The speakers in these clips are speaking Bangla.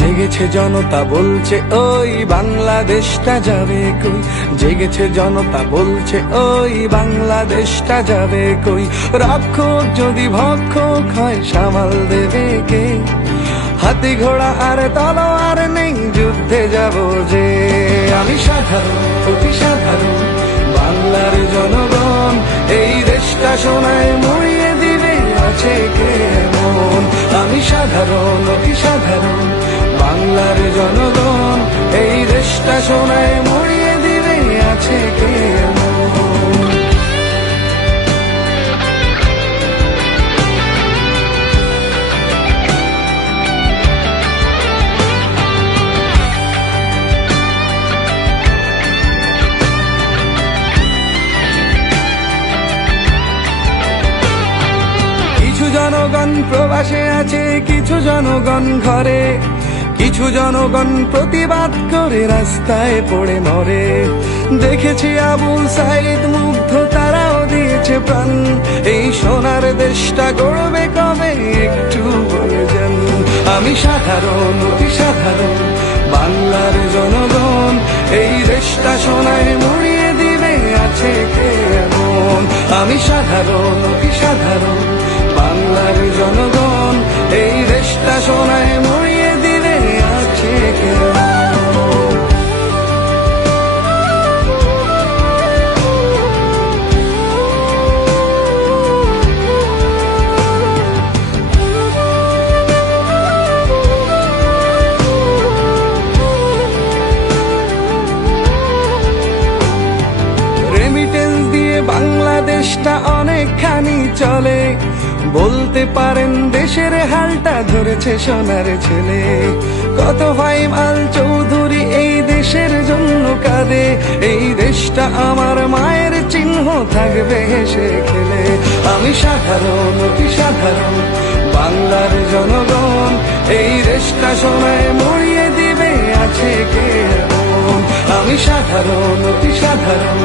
জেগেছে জনতা বলছে ওই বাংলাদেশটা যাবে কই, জেগেছে জনতা বলছে ওই বাংলাদেশটা যাবে কই। রক্ষক যদি ভক্ষক হয় সামাল দেবে কে, হাতি ঘোড়া আর তলোয়ার নেই যুদ্ধে যাব যে। আমি সাধারণ অতি সাধারণ বাংলার জনগণ, এই দেশটা সোনায় মুড়িয়ে দিবে আছে কে মন। আমি সাধারণ অতি সাধারণ বাংলার জনগণ, এই দেশটা সোনায় মুড়িয়ে দিবে আছে কে মন। কিছু জনগণ প্রবাসে আছে, কিছু জনগণ ঘরে, কিছু জনগণ প্রতিবাদ করে রাস্তায় পড়ে মরে। দেখেছি আবুল সাইদ মুগ্ধ, তারাও দিয়েছে প্রাণ। এই সোনার দেশটা গড়বে কবে একটু বলে যান। আমি সাধারণ অতি সাধারণ বাংলার জনগণ, এই দেশটা সোনায় মুড়িয়ে দিবে আছে কে মন। আমি সাধারণ অতি সাধারণ বাংলার জনগণ, এই দেশটা সোনায় মুড়িয়ে দিবে আছে কে মন। রেমিটেন্স দিয়ে বাংলাদেশটা অনেকখানি চলে, বলতে পারেন দেশের হালটা ধরেছে সোনার ছেলে। কত ভাই মাল চৌধুরী এই দেশের জন্য কাঁদে, এই দেশটা আমার মায়ের চিহ্ন থাকবে হেসে খেলে। আমি সাধারণ অতি সাধারণ বাংলার জনগণ, এই দেশটা সোনায় মুড়িয়ে দিবে আছে কে মন। আমি সাধারণ অতি সাধারণ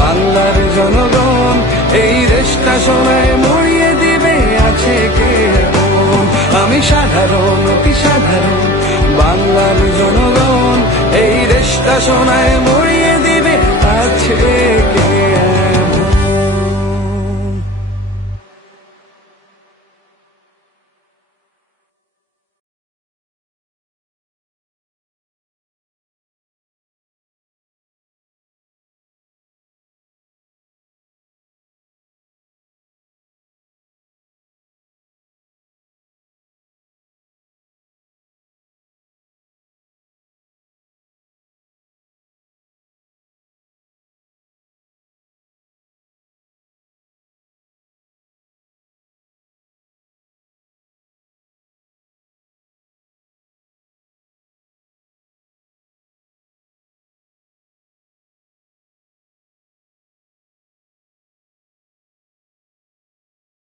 বাংলার জনগণ, এই দেশটা সোনায় মুড়িয়ে দিবে আছে কে মন। আমি সাধারণ অতি সাধারণ বাংলার জনগণ, এই দেশটা সোনায়